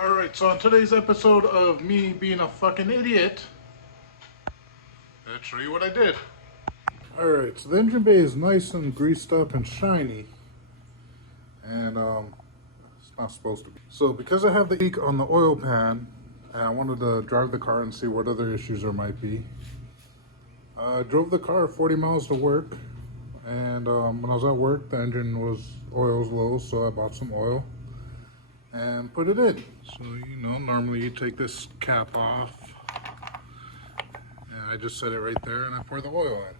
Alright, so on today's episode of me being a fucking idiot, let's show you what I did. Alright, so the engine bay is nice and greased up and shiny. And it's not supposed to be. So because I have the leak on the oil pan, and I wanted to drive the car and see what other issues there might be, I drove the car 40 miles to work. And when I was at work, the oil was low, so I bought some oil and put it in. So, normally you take this cap off, and I just set it right there and I pour the oil in.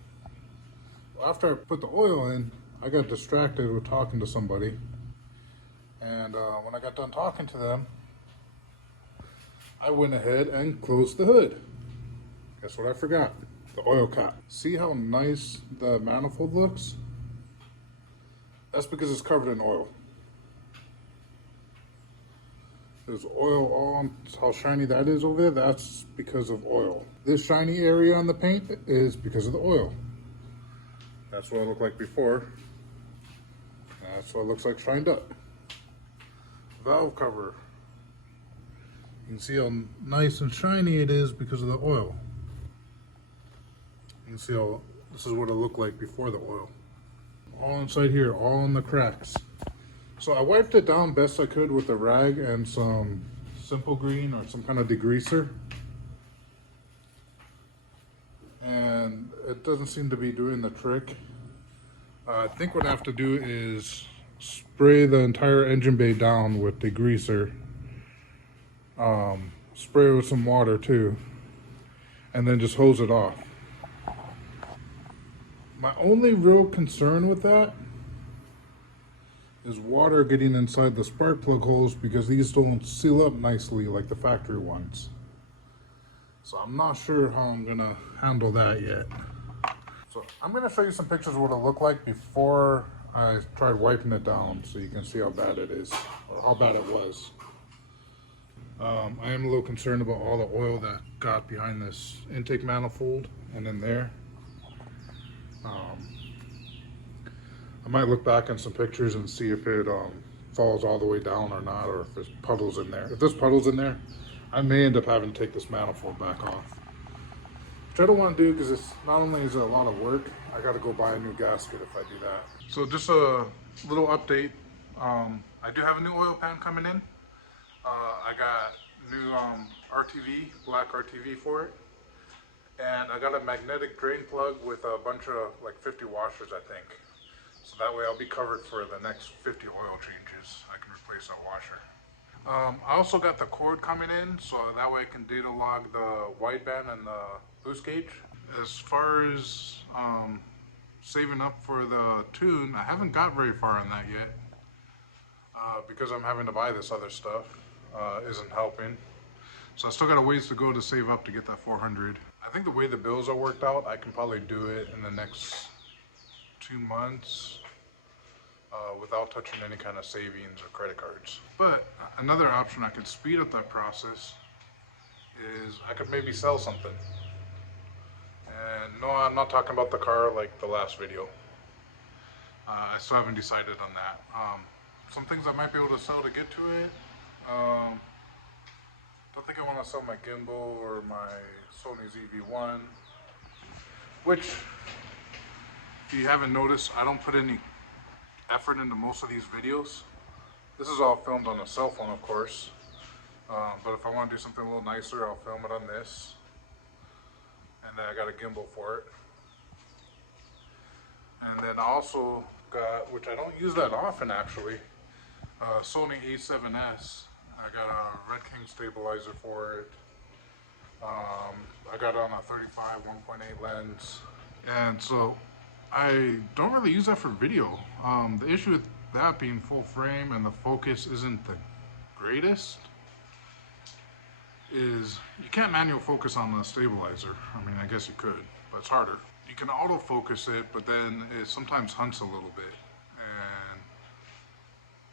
Well, after I put the oil in, I got distracted with talking to somebody, and when I got done talking to them, I went ahead and closed the hood. Guess what I forgot? The oil cap. See how nice the manifold looks? That's because it's covered in oil. There's oil on how shiny that is over there. That's because of oil. This shiny area on the paint is because of the oil. That's what it looked like before. That's what it looks like shined up. Valve cover. You can see how nice and shiny it is because of the oil. You can see how this is what it looked like before the oil. All inside here, all in the cracks. So I wiped it down best I could with a rag and some Simple Green or some kind of degreaser. And it doesn't seem to be doing the trick. I think what I have to do is spray the entire engine bay down with degreaser. Spray it with some water too. And then just hose it off. My only real concern with that is water getting inside the spark plug holes, because these don't seal up nicely like the factory ones. So I'm not sure how I'm gonna handle that yet. So I'm gonna show you some pictures of what it looked like before I tried wiping it down, so you can see how bad it is, or how bad it was. I am a little concerned about all the oil that got behind this intake manifold and in there. I might look back in some pictures and see if it falls all the way down or not, or if there's puddles in there. If there's puddles in there, I may end up having to take this manifold back off. Which I don't want to do, because it's not only is it a lot of work, I got to go buy a new gasket if I do that. So just a little update. I do have a new oil pan coming in. I got new RTV, black RTV for it. And I got a magnetic drain plug with a bunch of like 50 washers, I think. So that way I'll be covered for the next 50 oil changes. I can replace that washer. I also got the cord coming in, so that way I can data log the wideband and the boost gauge. As far as saving up for the tune, I haven't got very far on that yet. Because I'm having to buy this other stuff, isn't helping. So I still got a ways to go to save up to get that 400. I think the way the bills are worked out, I can probably do it in the next 2 months without touching any kind of savings or credit cards. But another option I could speed up that process is I could maybe sell something. And no, I'm not talking about the car like the last video. I still haven't decided on that. Some things I might be able to sell to get to it. Don't think I want to sell my gimbal or my Sony ZV-1, which, if you haven't noticed, I don't put any effort into most of these videos. This is all filmed on a cell phone, of course, but if I want to do something a little nicer, I'll film it on this, and then I got a gimbal for it. And then I also got, which I don't use that often actually, Sony A7S. I got a Red King stabilizer for it. I got it on a 35 1.8 lens. And so I don't really use that for video. The issue with that being full frame and the focus isn't the greatest is you can't manual focus on the stabilizer. I mean, I guess you could, but it's harder. You can autofocus it, but then it sometimes hunts a little bit. And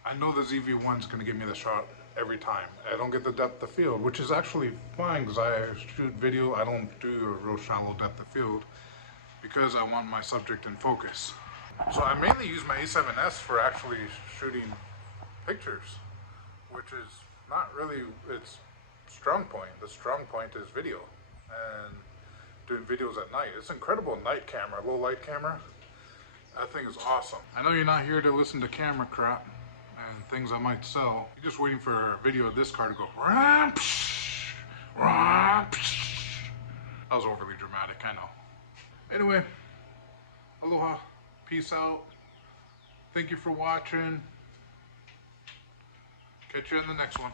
I know the ZV-1's gonna give me the shot every time. I don't get the depth of field, which is actually fine because I shoot video. I don't do a real shallow depth of field because I want my subject in focus. So I mainly use my A7S for actually shooting pictures, which is not really its strong point. The strong point is video and doing videos at night. It's incredible night camera, low light camera. That thing is awesome. I know you're not here to listen to camera crap and things I might sell. You're just waiting for a video of this car to go. That was overly dramatic, I know. Anyway, aloha, peace out. Thank you for watching. Catch you in the next one.